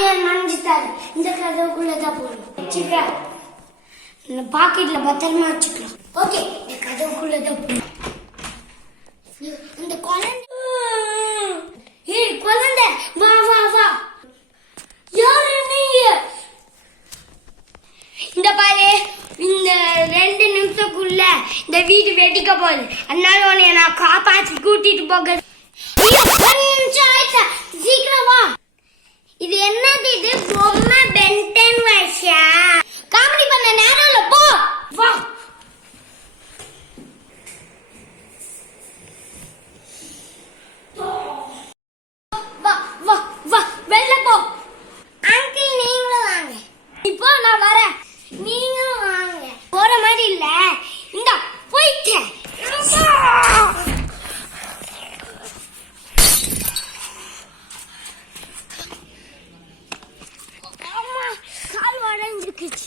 நனைஞ்சிட்டாரு. இந்த கதவுக்குள்ளதான் போகணும். இந்த பாக்கெட்ல பத்திரமா வச்சுக்கலாம். ஓகே, இந்த கதவுக்குள்ளதான் போகணும். இந்த குழந்தை வா வா வா. யாரு நீங்க? இந்த பாரு, இந்த 2 நிமிஷத்துக்குள்ள இந்த வீடு வெடிக்க போகுது. அதனால உன்னை நான் காப்பாற்றி கூட்டிட்டு போக. 1 நிமிஷம் ஆயிடுச்சா? சீக்கிரம் வா. இது என்னது? இது பொம்மை பென்டென் வயசா? காமெடி பண்ண நேரம் இல்ல, போ வா. வா வா வா, வெளில போ. அங்கிள் நீங்களும் வாங்க. இப்போ நான் வரேன், நீங்களும் வாங்க. போற மாதிரி இல்ல, இந்த போயிட்டு கால் உடைஞ்சிருக்குச்சு.